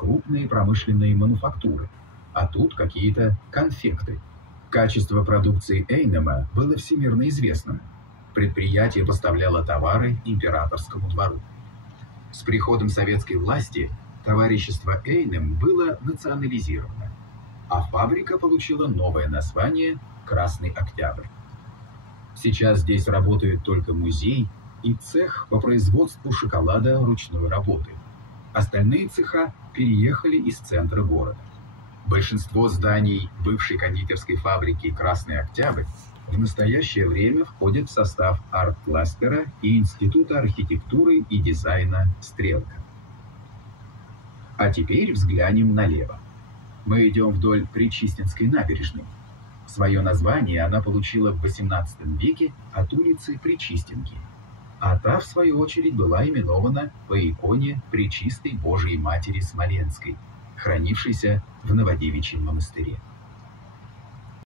крупные промышленные мануфактуры, а тут какие-то конфекты. Качество продукции Эйнема было всемирно известным. Предприятие поставляло товары императорскому двору. С приходом советской власти товарищество Эйнем было национализировано, а фабрика получила новое название «Красный Октябрь». Сейчас здесь работает только музей и цех по производству шоколада ручной работы. Остальные цеха переехали из центра города. Большинство зданий бывшей кондитерской фабрики «Красный Октябрь» в настоящее время входят в состав арт-кластера и Института архитектуры и дизайна «Стрелка». А теперь взглянем налево. Мы идем вдоль Причистинской набережной. Свое название она получила в XVIII веке от улицы Причистенки, а та, в свою очередь, была именована по иконе Пречистой Божией Матери Смоленской, хранившейся в Новодевичьем монастыре.